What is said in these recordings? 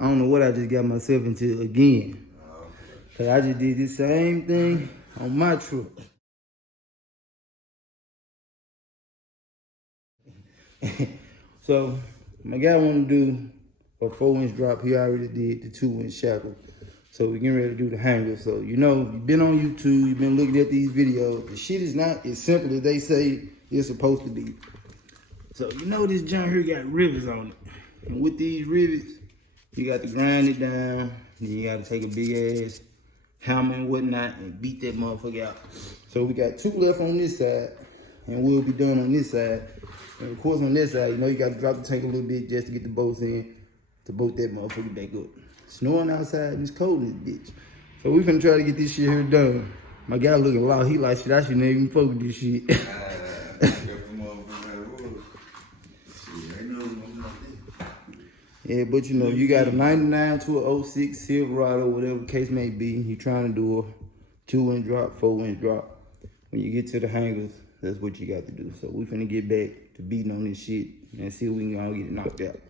I don't know what I just got myself into again. Cause I just did the same thing on my truck. So my guy wanna do a 4-inch drop. He already did the 2-inch shackle. So we getting ready to do the hanger. So you know, you've been on YouTube, you've been looking at these videos. The shit is not as simple as they say it's supposed to be. So you know this junk here got rivets on it. And with these rivets, you got to grind it down. Then you got to take a big ass hammer and whatnot and beat that motherfucker out. So we got 2 left on this side, and we'll be done on this side. And of course on this side, you know you got to drop the tank a little bit just to get the bolts in, to bolt that motherfucker back up. Snowing outside and it's cold in this bitch. So we finna try to get this shit here done. My guy looking loud, he like, shit, I shouldn't even fuck with this shit. Yeah, but you know, you got a 99 to a 06 Silverado, whatever the case may be. You trying to do a 2-inch drop, 4-inch drop. When you get to the hangers, that's what you got to do. So we finna get back to beating on this shit and see if we can all get it knocked out.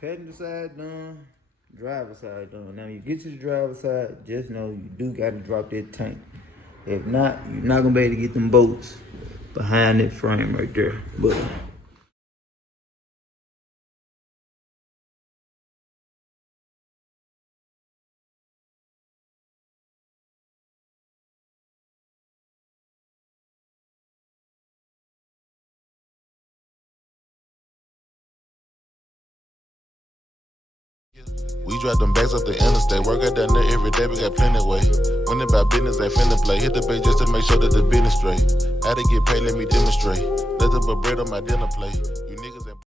Passenger side done, driver side done. Now you get to the driver side, just know you do gotta drop that tank. If not, you're not gonna be able to get them bolts behind that frame right there. But we drop them bags up the interstate. Work out down there every day, we got plenty of way. When it about business, they finna play. Hit the pay just to make sure that the business straight. How to get paid, let me demonstrate. Nothing but bread on my dinner plate.